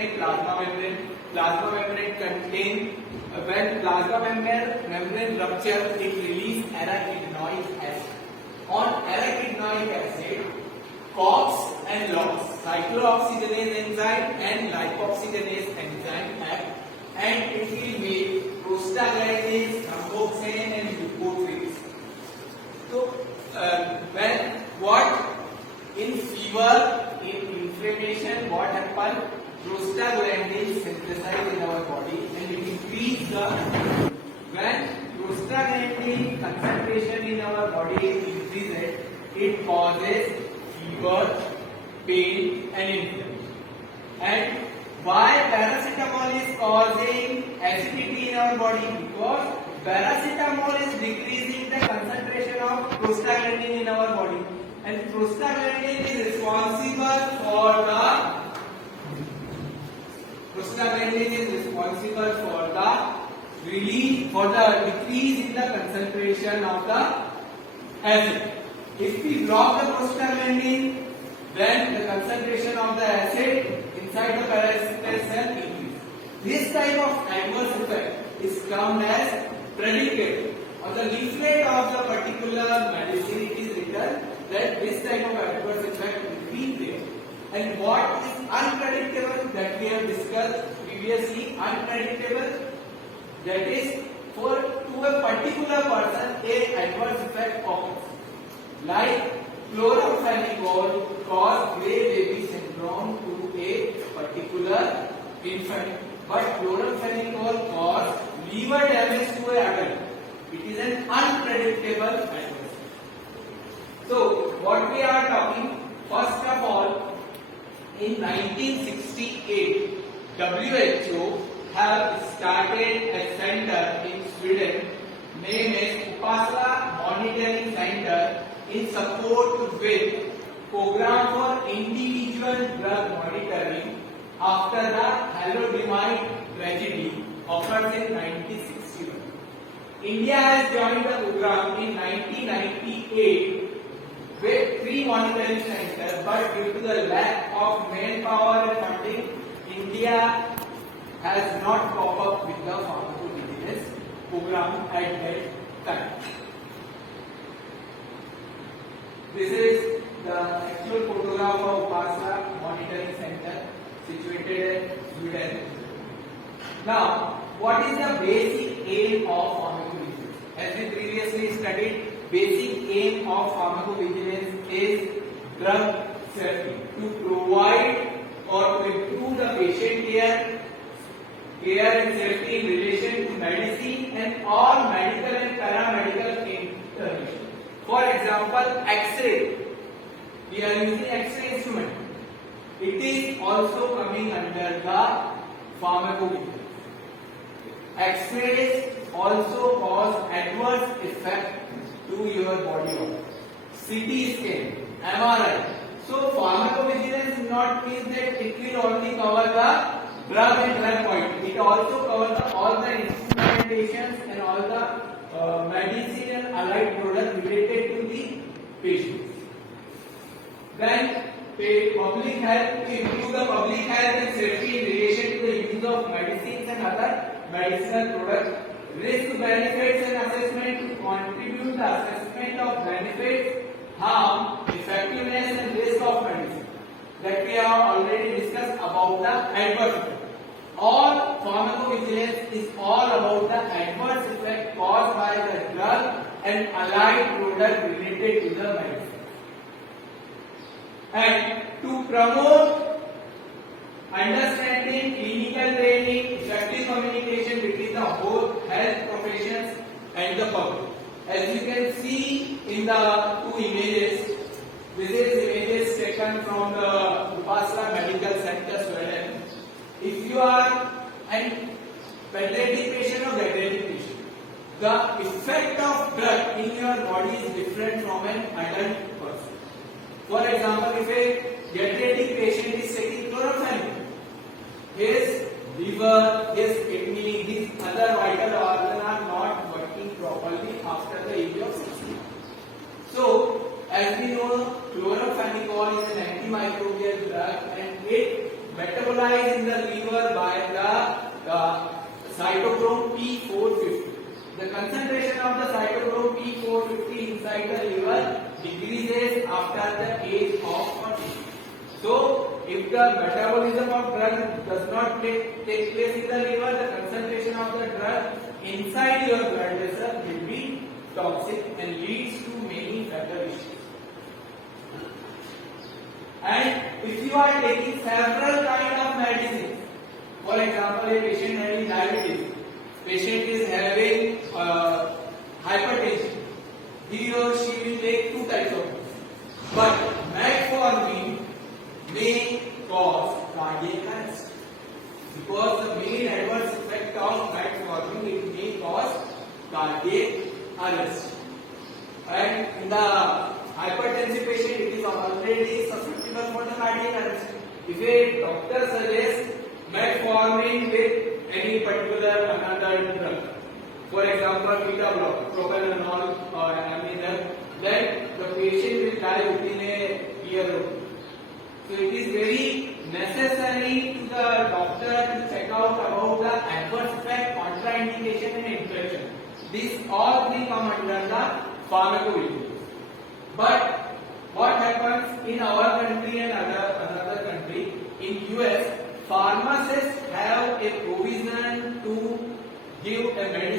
contain plasma membrane. Plasma membrane contain when plasma membrane rupture, it release arachidonic acid. On arachidonic acid, COX and LOX, cyclooxygenase enzyme and lipoxygenase enzyme act, and it will make prostaglandins, thromboxane and leukotrienes. So when what in fever, in inflammation, what happens? Prostaglandins synthesized in our body and it increase the when prostaglandin concentration in our body increases, it causes fever, pain and inflammation. And why paracetamol is causing acidity in our body? Because paracetamol is decreasing the concentration of prostaglandin in our body, and prostaglandin is responsible for the decrease in the concentration of the acid. If we block the prostaglandin, then the concentration of the acid inside the paracetamol cell increases. This type of adverse effect is termed as predictable. On the leaflet of the particular medicine, it is written that this type of adverse effect will be there. And what is unpredictable, that we have discussed previously? Unpredictable, that is to a particular person a adverse effect occurs. Like chloramphenicol cause gray baby syndrome to a particular infant, but chloramphenicol cause liver damage to a adult. It is an unpredictable adverse effect. So what we are talking, first of all, in 1968, WHO have started a center in Sweden named as Upasana Monitoring Center in support with program for individual drug monitoring after the thalidomide tragedy occurred in 1961. India has joined the program in 1998 with 3 monitoring centers, but due to the lack of manpower and funding, India has not cope up with the pharmacovigilance program at that time. This is the actual photograph of Upasana Monitoring Center situated in Sweden. Now, what is the basic aim of pharmacovigilance? As we previously studied, basic aim of pharmacovigilance is drug safety, to provide or to improve the patient care and safety in relation to medicine and all medical and paramedical intervention. For example, X-ray. We are using X-ray instrument. It is also coming under the pharmacovigilance. X-rays also cause adverse effect to your body organ. CT scan, MRI. So pharmacovigilance not means that it will only cover the drug and drug point. It also covers all the instrumentations and all the medicine and allied products related to the patients. Then public health, to improve the public health and safety in relation to the use of medicines and other medicinal products. Risk benefits and assessment, to contribute the assessment of benefits, harm, effectiveness and risk of medicine, that we have already discussed about the adverse effect. All pharmacovigilance is all about the adverse effect caused by the drug and allied product related to the medicine. And to promote understanding, clinical training, effective communication between the whole health professions and the public. As you can see in the 2 images, this is images taken from the Upasana Medical Center, Sweden. If you are an pediatric patient or geriatric patient, the effect of drug in your body is different from an adult person. For example, if a geriatric patient is taking chloramphenicol, his liver, his kidney, his other vital organs are not working properly after the age of 60. So, as we know, chloramphenicol is an antimicrobial drug and it metabolizes metabolized in the liver by the cytochrome P450. The concentration of the cytochrome P450 inside the liver decreases after the age of 40. So, if the metabolism of drug does not take place in the liver, the concentration of the drug inside your blood vessel will be toxic and leads to many fatal issues. And if you are taking several kind of medicines, for example, a patient having diabetes, patient is having hypertension, he or she will take two types of drugs. But metformin may cause cardiac arrest, because the main adverse effect of metformin, it may cause cardiac arrest. And in the hypertensive patient, it is already susceptible for the cardiac arrest. If a doctor suggests metformin with any particular another drug, for example, beta blocker, propranolol or amine, then the patient will die within a year or two. So it is very necessary to the doctor to check out about the adverse effect, contraindication and infection. These all three come under the pharmacovigilance. But what happens in our country and another country, in US, pharmacists have a provision to give a medicine